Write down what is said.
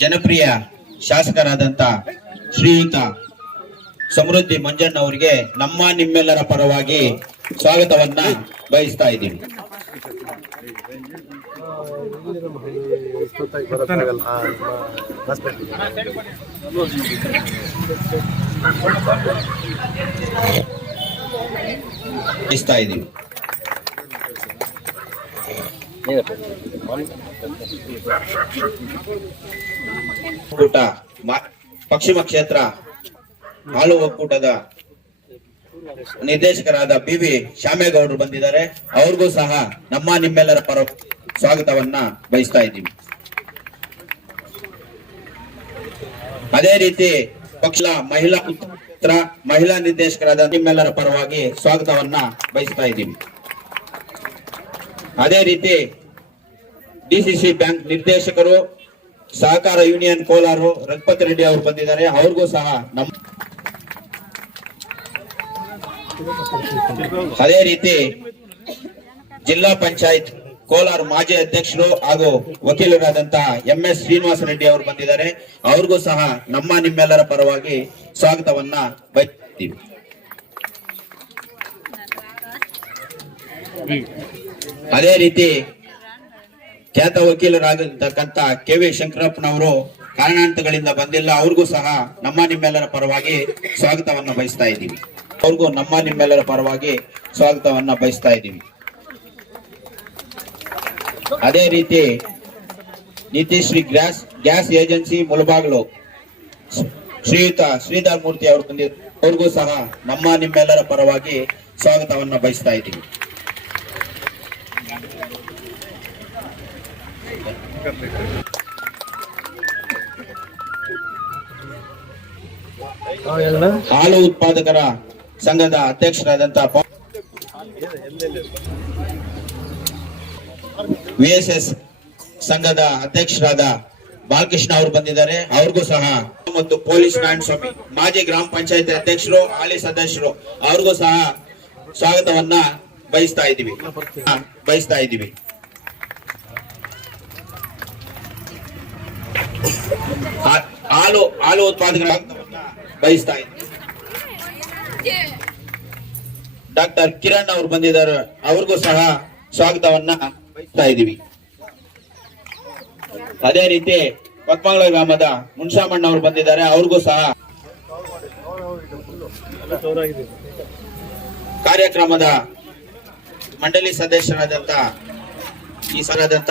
ಜನಪ್ರಿಯ ಶಾಸಕರಾದಂತ ಶ್ರೀಯುತ ಸಮೃದ್ಧಿ ಮಂಜಣ್ಣ ಅವರಿಗೆ ನಮ್ಮ ನಿಮ್ಮೆಲ್ಲರ ಪರವಾಗಿ ಸ್ವಾಗತವನ್ನ ಬಯಸ್ತಾ ಇದ್ದೀವಿ ಬಯಸ್ತಾ ಇದ್ದೀವಿ ಒಕ್ಕೂಟ ಪಶ್ಚಿಮ ಕ್ಷೇತ್ರ ಹಾಲು ಒಕ್ಕೂಟದ ನಿರ್ದೇಶಕರಾದ ಬಿ ವಿ ಶ್ಯಾಮೇಗೌಡರು ಬಂದಿದ್ದಾರೆ. ಅವ್ರಿಗೂ ಸಹ ನಮ್ಮ ನಿಮ್ಮೆಲ್ಲರ ಪರ ಸ್ವಾಗತವನ್ನ ಬಯಸ್ತಾ ಇದ್ದೀವಿ. ಅದೇ ರೀತಿ ಪಕ್ಷ ಮಹಿಳಾ ಪುತ್ರ ಮಹಿಳಾ ನಿರ್ದೇಶಕರಾದ ನಿಮ್ಮೆಲ್ಲರ ಪರವಾಗಿ ಸ್ವಾಗತವನ್ನ ಬಯಸ್ತಾ ಇದ್ದೀವಿ. ಅದೇ ರೀತಿ ಡಿಸಿಸಿ ಬ್ಯಾಂಕ್ ನಿರ್ದೇಶಕರು, ಸಹಕಾರ ಯೂನಿಯನ್ ಕೋಲಾರು ರಘುಪತಿ ರೆಡ್ಡಿ ಅವರು ಬಂದಿದ್ದಾರೆ. ಅವ್ರಿಗೂ ಸಹ ನಮ್ಮ ಅದೇ ರೀತಿ ಜಿಲ್ಲಾ ಪಂಚಾಯತ್ ಕೋಲಾರ ಮಾಜಿ ಅಧ್ಯಕ್ಷರು ಹಾಗೂ ವಕೀಲರಾದಂತ ಎಂ ಎಸ್ ಶ್ರೀನಿವಾಸ ರೆಡ್ಡಿ ಅವರು ಬಂದಿದ್ದಾರೆ. ಅವ್ರಿಗೂ ಸಹ ನಮ್ಮ ನಿಮ್ಮೆಲ್ಲರ ಪರವಾಗಿ ಸ್ವಾಗತವನ್ನ ಬಯಸ್ತೀವಿ. ಅದೇ ರೀತಿ ಖ್ಯಾತ ವಕೀಲರಾಗಿರ್ತಕ್ಕಂಥ ಕೆ ವಿ ಶಂಕರಪ್ಪನವರು ಕಾರಣಾಂತಗಳಿಂದ ಬಂದಿಲ್ಲ. ಅವ್ರಿಗೂ ಸಹ ನಮ್ಮ ನಿಮ್ಮೆಲ್ಲರ ಪರವಾಗಿ ಸ್ವಾಗತವನ್ನ ಬಯಸ್ತಾ ಇದ್ದೀವಿ. ಅವ್ರಿಗೂ ನಮ್ಮ ನಿಮ್ಮೆಲ್ಲರ ಪರವಾಗಿ ಸ್ವಾಗತವನ್ನ ಬಯಸ್ತಾ ಇದ್ದೀವಿ. ಅದೇ ರೀತಿ Nitishree gas gas agency Mulbagal ಶ್ರೀಯುತ ಶ್ರೀಧರ್ ಮೂರ್ತಿ ಅವರು ಬಂದಿದ್ದ ಅವ್ರಿಗೂ ಸಹ ನಮ್ಮ ನಿಮ್ಮೆಲ್ಲರ ಪರವಾಗಿ ಸ್ವಾಗತವನ್ನ ಬಯಸ್ತಾ ಇದ್ದೀವಿ. ಹಾಲು ಉತ್ಪಾದಕರ ಸಂಘದ ಅಧ್ಯಕ್ಷರಾದಂತ ವಿಎಸ್ಎಸ್ ಸಂಘದ ಅಧ್ಯಕ್ಷರಾದ ಬಾಲಕೃಷ್ಣ ಅವರು ಬಂದಿದ್ದಾರೆ. ಅವ್ರಿಗೂ ಸಹ ಮತ್ತು ಪೊಲೀಸ್ ಸ್ವಾಮಿ ಮಾಜಿ ಗ್ರಾಮ ಪಂಚಾಯತ್ ಅಧ್ಯಕ್ಷರು, ಹಾಲಿ ಸದಸ್ಯರು, ಅವ್ರಿಗೂ ಸಹ ಸ್ವಾಗತವನ್ನ ಬಯಸ್ತಾ ಇದ್ದೀವಿ. ಬಯಸ್ತಾ ಇದ್ದೀವಿ. ಹಾಲು ಹಾಲು ಉತ್ಪಾದಕರ ಬಯಸ್ತಾ ಇದ್ದೀವಿ ಡಾಕ್ಟರ್ ಕಿರಣ್ ಅವರು ಬಂದಿದ್ದಾರೆ. ಅವ್ರಿಗೂ ಸಹ ಸ್ವಾಗತವನ್ನ ಬಯಸ್ತಾ ಇದ್ದೀವಿ. ಅದೇ ರೀತಿ ಪದ್ಮಂಗಳ ಗ್ರಾಮದ ಮುನ್ಸಾಮಣ್ಣ ಅವರು ಬಂದಿದ್ದಾರೆ. ಅವ್ರಿಗೂ ಸಹ ಕಾರ್ಯಕ್ರಮದ ಮಂಡಳಿ ಸದಸ್ಯರಾದಂತ ಈ ಸರಾದಂತ